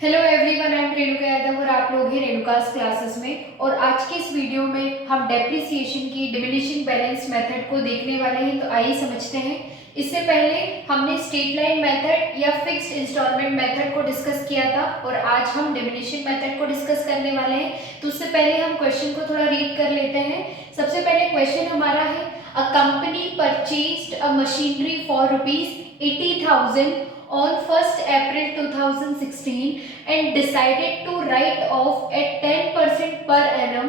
Hello everyone, I am Renuka Yadav और आप लोग हैं रेणुकास क्लासेस में। और आज के इस वीडियो में हम डेप्रिसिएशन की डिमिनिशिंग बैलेंस मेथड को देखने वाले हैं। तो आइए समझते हैं। इससे पहले हमने स्ट्रेट लाइन मेथड या फिक्स्ड इंस्टॉलमेंट मेथड को डिस्कस किया था और आज हम डिमिनिशिंग मेथड को डिस्कस करने वाले हैं। तो उससे पहले हम क्वेश्चन को थोड़ा रीड कर लेते हैं। सबसे पहले क्वेश्चन हमारा है, a company purchased a machinery for ₹80,000 on 1st April 2016 and decided to write off at 10% per annum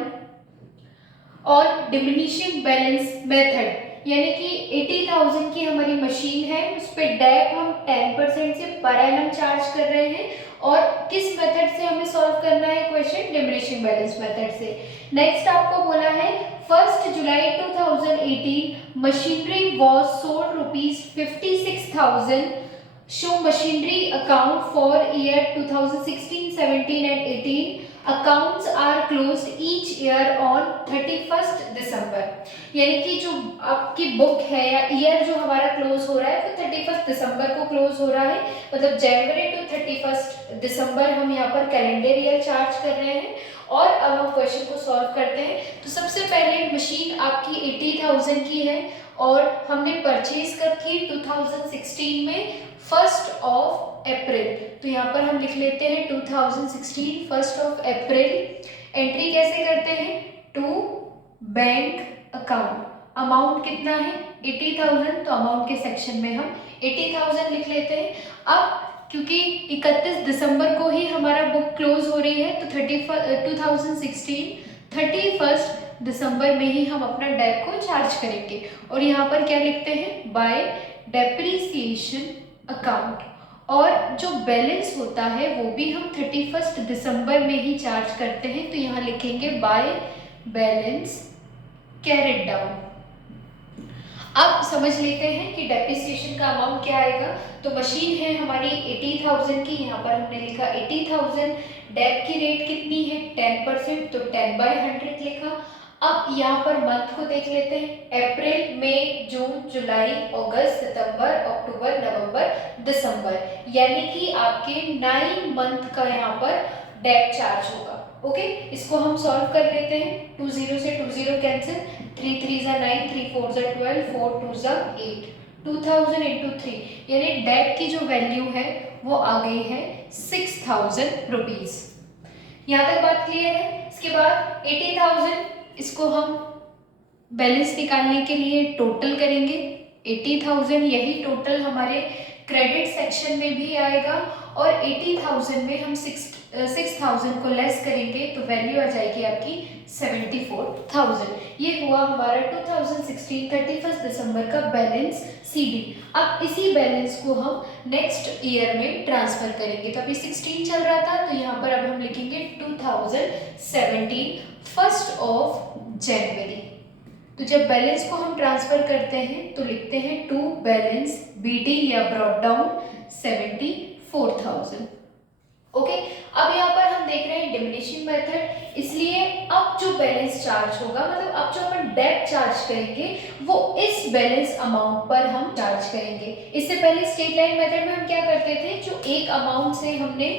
और डिमिनिशिंग बैलेंस मेथड। यानी कि 80,000 की हमारी मशीन है, उस पर डेप हम 10% से पर एनम चार्ज कर रहे हैं। और किस मेथड से हमें सॉल्व करना है क्वेश्चन? डिमिनिशिंग बैलेंस मेथड से। नेक्स्ट आपको बोला है 1 July 2018 machinery was sold ₹56,000। Show machinery account for year 2016, 17 and 18। Accounts are closed each year on 31st December. यानी कि जो आपकी बुक है या ईयर जो हमारा क्लोज हो रहा है वो 31st दिसंबर को क्लोज हो रहा है। मतलब जनवरी टू 31st दिसंबर हम यहाँ पर कैलेंडर ईयर चार्ज कर रहे हैं। और अब हम क्वेश्चन को सॉल्व करते हैं। तो सबसे पहले मशीन आपकी 80,000 की है और हमने परचेज कर की 2016 में 1st ऑफ अप्रैल। तो यहाँ पर हम लिख लेते हैं 2016 1st ऑफ अप्रैल। एंट्री कैसे करते हैं? To bank account. अमाउंट कितना है? 80,000। तो अमाउंट के सेक्शन में हम 80,000 लिख लेते हैं। अब क्योंकि 31 दिसंबर को ही हमारा बुक क्लोज हो रही है तो 2016 31 दिसंबर में ही हम अपना डेप को चार्ज करेंगे। और यहाँ पर क्या लिखते हैं? By depreciation account. और जो बैलेंस होता है वो भी हम 31 दिसंबर में ही चार्ज करते हैं। तो यहाँ लिखेंगे बाय बैलेंस कैरेट डाउन। अब समझ लेते हैं कि डेप्रिसिएशन का अमाउंट क्या आएगा। तो मशीन है हमारी 80,000 की, यहाँ पर हमने लिखा 80,000। डेप की रेट कितनी है? 10%, तो 10/100 लिखा। अब यहाँ पर मंथ को देख लेते हैं। अप्रैल, मई, जून, जुलाई, अगस्त, सितंबर, अक्टूबर, नवंबर, दिसंबर। यानी कि आपके 9 मंथ का यहाँ पर डेप चार्ज होगा। ओके, इसको हम सॉल्व कर लेते हैं। 20 से 20 कैंसिल, 3 3 9, 3 4 12, 4 2 8। 2000 इंटू 3 यानी डेट की जो वैल्यू है वो आ गई है 6,000 रुपीज। यहाँ तक बात क्लियर है। इसके बाद 80,000, इसको हम बैलेंस निकालने के लिए टोटल करेंगे। 80,000 यही टोटल हमारे क्रेडिट सेक्शन में भी आएगा और 80,000 में हम 6,000 को लेस करेंगे तो वैल्यू आ जाएगी आपकी 74,000। ये हुआ हमारा 2016 31 दिसंबर का बैलेंस सीडी। अब इसी बैलेंस को हम नेक्स्ट ईयर में ट्रांसफर करेंगे। तो अभी 16 चल रहा था तो यहाँ पर अब हम लिखेंगे 2017 1st ऑफ जनवरी। तो जब बैलेंस को हम ट्रांसफर करते हैं तो लिखते हैं टू बैलेंस बीडी या ब्रॉट डाउन 74,000। ओके, अब यहाँ पर हम देख रहे हैं डिमिनिशिंग मेथड, इसलिए अब जो बैलेंस चार्ज होगा, मतलब अब जो अपन डेट चार्ज करेंगे वो इस बैलेंस अमाउंट पर हम चार्ज करेंगे। इससे पहले स्ट्रेट लाइन मेथड में हम क्या करते थे, जो एक अमाउंट से हमने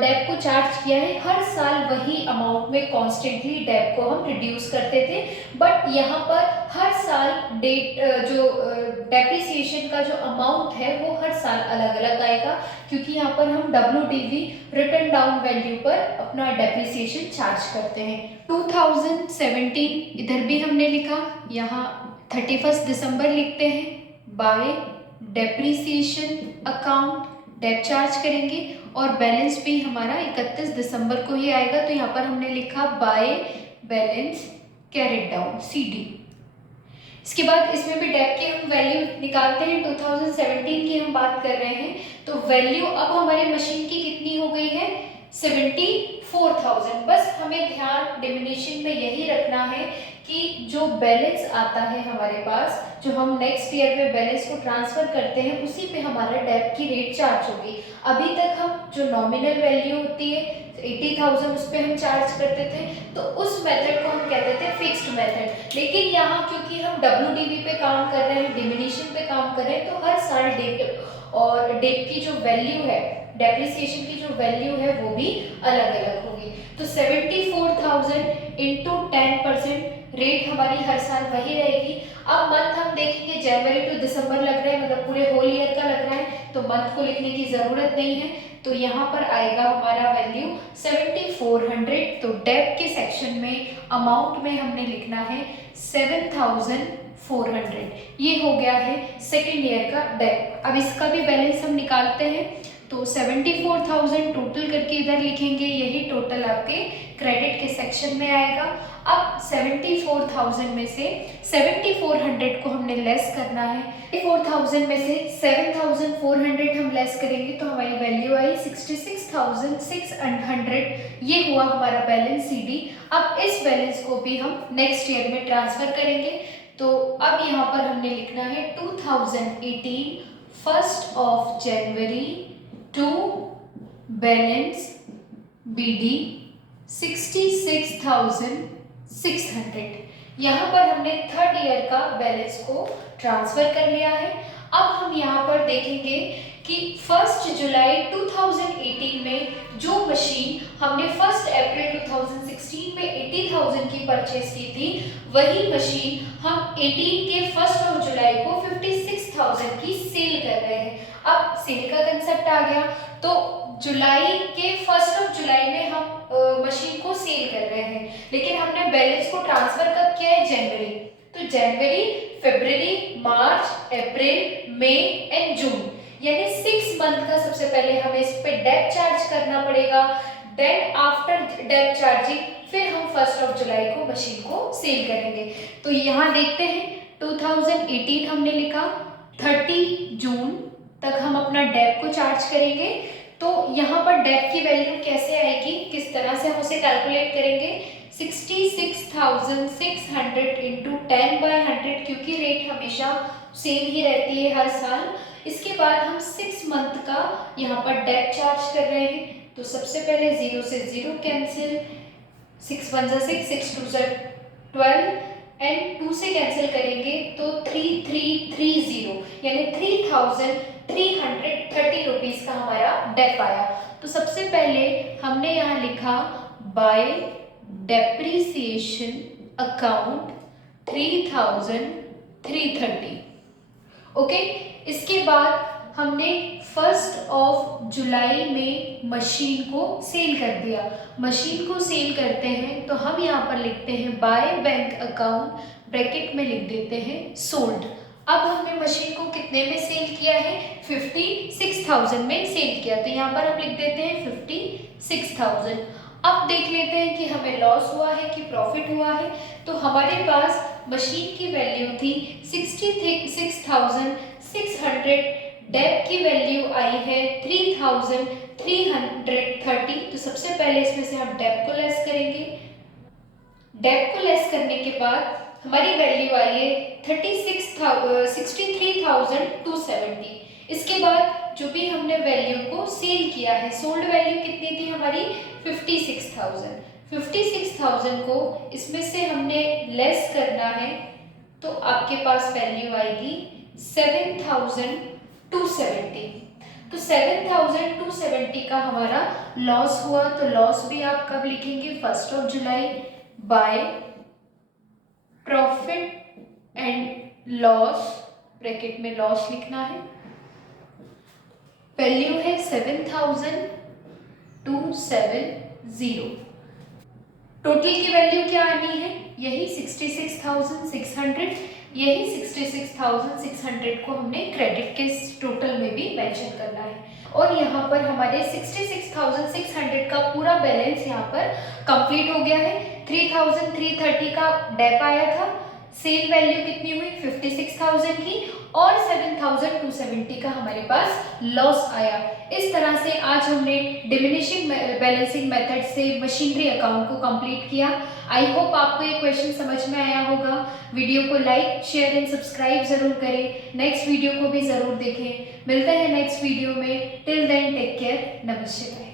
डेट को चार्ज किया है हर साल वही अमाउंट में कॉन्स्टेंटली डेट को हम रिड्यूस करते थे। बट यहाँ पर हर साल डेट जो डेप्रिसिएशन का जो अमाउंट है वो हर साल अलग अलग आएगा, क्योंकि यहाँ पर हम WDV रिटर्न डाउन वैल्यू पर अपना डेप्रिसिएशन चार्ज करते हैं। 2017 इधर भी हमने लिखा, यहाँ 31 दिसंबर लिखते हैं। By depreciation account dep charge करेंगे और बैलेंस भी हमारा 31 दिसंबर को ही आएगा। तो यहाँ पर हमने लिखा by balance carried down CD। इसके बाद इसमें भी डेप की हम वैल्यू निकालते हैं। 2017 की हम बात कर रहे हैं तो वैल्यू अब हमारी मशीन की कितनी हो गई है? 74,000। बस हमें ध्यान डिमिनिशिंग में यही रखना है कि जो बैलेंस आता है हमारे पास, जो हम नेक्स्ट ईयर में बैलेंस को ट्रांसफर करते हैं उसी पे हमारा डेप की रेट चार्ज होगी। अभी तक हम जो नॉमिनल वैल्यू होती है 80,000 उस पर हम चार्ज करते थे, तो उस मेथड को हम कहते थे फिक्स्ड मेथड। लेकिन यहाँ क्योंकि हम WDV पे काम कर रहे हैं, डिमिनिशन पे काम कर रहे हैं, तो हर साल डेट और डेट की जो वैल्यू है डेप्रिसिएशन की जो वैल्यू है वो भी अलग अलग होगी। तो 74,000 इंटू 10% रेट हमारी हर साल वही रहेगी। अब मंथ हम देखेंगे, जनवरी टू दिसंबर लग रहा है, मतलब पूरे होल ईयर का लग रहा है, तो मंथ को लिखने की जरूरत नहीं है। तो यहाँ पर आएगा हमारा वैल्यू 7400। तो डेट के सेक्शन में अमाउंट में हमने लिखना है 7400। ये हो गया है सेकेंड ईयर का डेट। अब इसका भी बैलेंस हम निकालते हैं। तो 74,000 टोटल करके इधर लिखेंगे, यही टोटल आपके क्रेडिट के सेक्शन में आएगा। अब 74,000 में से 7400 को हमने लेस करना है। 74,000 में से 7,400 हम लेस करेंगे तो हमारी वैल्यू आई 66,600। ये हुआ हमारा बैलेंस CD। अब इस बैलेंस को भी हम नेक्स्ट ईयर में ट्रांसफर करेंगे। तो अब यहाँ पर हमने लिखना है 2018 1st of January to balance BD 66,600। यहाँ पर हमने थर्ड ईयर का बैलेंस को ट्रांसफर कर लिया है। अब हम यहाँ पर देखेंगे कि 1 जुलाई 2018 में जो मशीन हमने 1 अप्रैल 2016 में 80,000 की परचेज की थी, वही मशीन हम 18 के 1 जुलाई को 56,000 की सेल कर रहे हैं। अब सेल का कंसेप्ट आ गया, तो जुलाई के 1 जुलाई में हम मशीन को सेल कर रहे हैं, लेकिन हमने बैलेंस को ट्रांसफर कब किया है? जनवरी। तो जनवरी, फरवरी, मार्च, अप्रैल, मई एंड जून, यानी 6 मंथ का सबसे पहले हमें इस पे डेट चार्ज करना पड़ेगा। देन आफ्टर डेट चार्जिंग फिर हम 1 जुलाई को मशीन को सेल करेंगे। तो यहाँ देखते हैं 2018 हमने लिखा, 30 जून तक हम अपना डेट को चार्ज करेंगे। तो यहाँ पर डेट की वैल्यू कैसे आएगी, किस तरह से हम उसे कैलकुलेट करेंगे? 66,600 इंटू 10/100, क्योंकि रेट हमेशा सेम ही रहती है हर साल। इसके बाद हम 6 मंथ का यहाँ पर डेट चार्ज कर रहे हैं। तो सबसे पहले 0 से 0 कैंसिल, 6 1 6, 6 2 12 एंड 2 से कैंसिल करेंगे तो 3330, यानी 3,330 रुपीज का हमारा डेप आया। तो सबसे पहले हमने यहाँ लिखा बाय डेप्रिसिएशन अकाउंट 3,330। ओके, इसके बाद हमने 1 जुलाई में मशीन को सेल कर दिया। मशीन को सेल करते हैं तो हम यहाँ पर लिखते हैं बाय बैंक अकाउंट, ब्रैकेट में लिख देते हैं सोल्ड। अब हमने मशीन को कितने में सेल किया है? 56,000 में सेल किया, तो यहाँ पर हम लिख देते हैं 56,000। अब देख लेते हैं कि हमें लॉस हुआ है कि प्रॉफिट हुआ है। तो हमारे पास मशीन की वैल्यू थी 66,600, डेप की वैल्यू आई है 3,330। तो सबसे पहले इसमें से हम डेप को लेस करेंगे। डेप को लेस करने के बाद हमारी वैल्यू आई है 63,270। इसके बाद जो भी हमने वैल्यू को सेल किया है, सोल्ड वैल्यू कितनी थी हमारी? 56,000। 56,000 को इसमें से हमने लेस करना है, तो आपके पास वैल्यू आएगी 7,270। तो 7,270 का हमारा लॉस हुआ। तो लॉस भी आप कब लिखेंगे? 1 जुलाई by profit and loss, bracket में लॉस लिखना है। वैल्यू है 7,270। टोटल की वैल्यू क्या आनी है? यही 66,600। यही 66,600 को हमने क्रेडिट के टोटल में भी मेंशन करना है। और यहाँ पर हमारे 66,600 का पूरा बैलेंस यहाँ पर कंप्लीट हो गया है। 3,330 का डेप आया था, सेल वैल्यू कितनी हुई? 56,000 की, और 7,270 का हमारे पास लॉस आया। इस तरह से आज हमने डिमिनिशिंग बैलेंसिंग मेथड से मशीनरी अकाउंट को कंप्लीट किया। आई होप आपको ये क्वेश्चन समझ में आया होगा। वीडियो को लाइक, शेयर एंड सब्सक्राइब जरूर करें। नेक्स्ट वीडियो को भी जरूर देखें। मिलते हैं नेक्स्ट वीडियो में। टिल देन टेक केयर, नमस्ते।